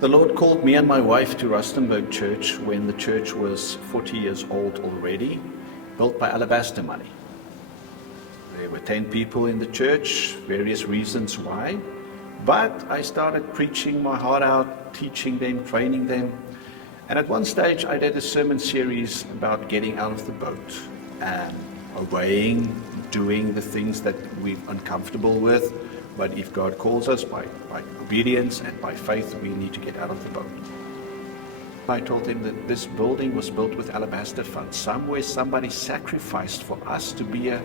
The Lord called me and my wife to Rustenburg Church when the church was 40 years old already, built by Alabastro MNI. There were 10 people in the church, various reasons why, but I started preaching my heart out, teaching them, training them, and at one stage I did a sermon series about getting out of the boat and obeying, doing the things that we're uncomfortable with. But if God calls us by obedience and by faith, we need to get out of the boat. I told him that this building was built with alabaster funds. Somewhere somebody sacrificed for us to be a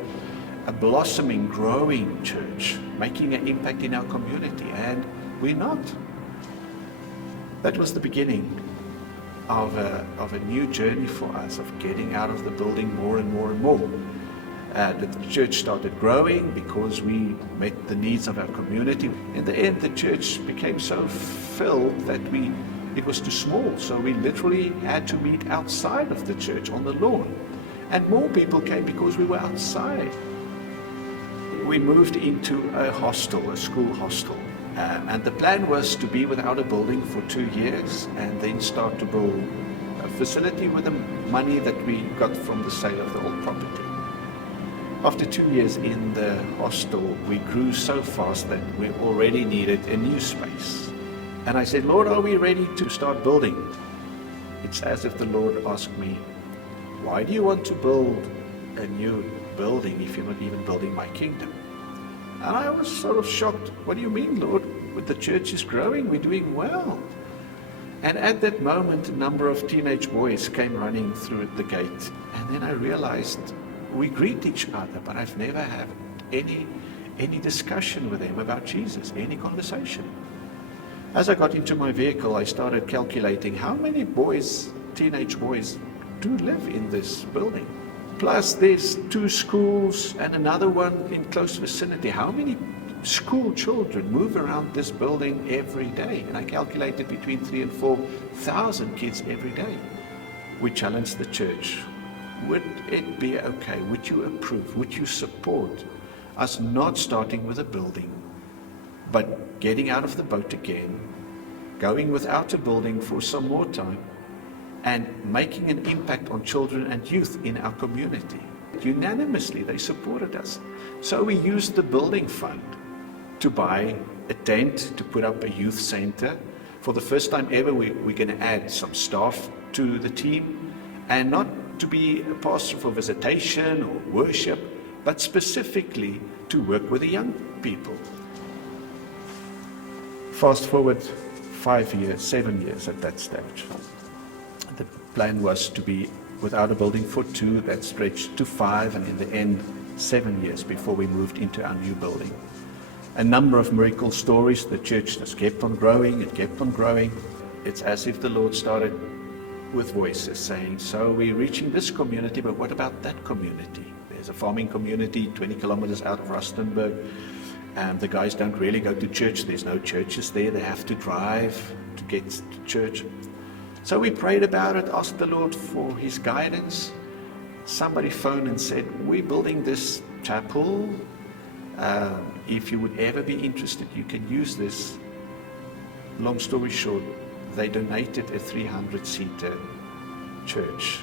blossoming, growing church, making an impact in our community, and we're not. That was the beginning of a new journey for us, of getting out of the building more and more and more. The church started growing because we met the needs of our community. In the end, the church became so filled that it was too small, so we literally had to meet outside of the church on the lawn. And more people came because we were outside. We moved into a hostel, a school hostel. And the plan was to be without a building for 2 years and then start to build a facility with the money that we got from the sale of the old property. After 2 years in the hostel, we grew so fast that we already needed a new space. And I said, Lord, are we ready to start building? It's as if the Lord asked me, why do you want to build a new building if you're not even building my kingdom? And I was sort of shocked. What do you mean, Lord? The church is growing, we're doing well. And at that moment, a number of teenage boys came running through the gate. And then I realized we greet each other, but I've never had any discussion with them about Jesus, any conversation. As I got into my vehicle, I started calculating how many boys, teenage boys, do live in this building. Plus there's 2 schools and another one in close vicinity. How many school children move around this building every day? And I calculated between 3,000 and 4,000 kids every day. We challenged the church. Would it be okay? Would you approve? Would you support us not starting with a building, but getting out of the boat again, going without a building for some more time, and making an impact on children and youth in our community? Unanimously, they supported us. So we used the building fund to buy a tent, to put up a youth center. For the first time ever, we're going to add some staff to the team, and not to be a pastor for visitation or worship, but specifically to work with the young people. Fast forward 5 years, 7 years at that stage. The plan was to be without a building for 2, that stretched to 5, and in the end, 7 years before we moved into our new building. A number of miracle stories. The church just kept on growing, it kept on growing. It's as if the Lord started with voices saying, so we're reaching this community, but what about that community? There's a farming community 20 kilometers out of Rustenburg, and the guys don't really go to church. There's no churches there. They have to drive to get to church. So we prayed about it, asked the Lord for his guidance. Somebody phoned and said, we're building this chapel. If you would ever be interested, you can use this. Long story short, they donated a 300-seater church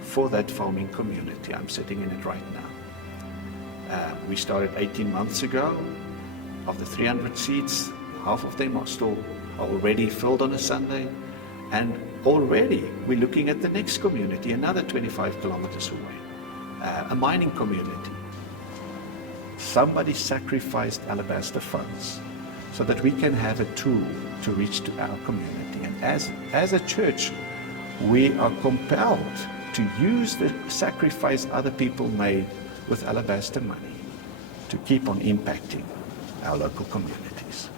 for that farming community. I'm sitting in it right now. We started 18 months ago. Of the 300 seats, half of them are already filled on a Sunday. And already we're looking at the next community, another 25 kilometers away, a mining community. Somebody sacrificed alabaster funds so that we can have a tool to reach to our community. And as a church, we are compelled to use the sacrifice other people made with Alabastro MNI to keep on impacting our local communities.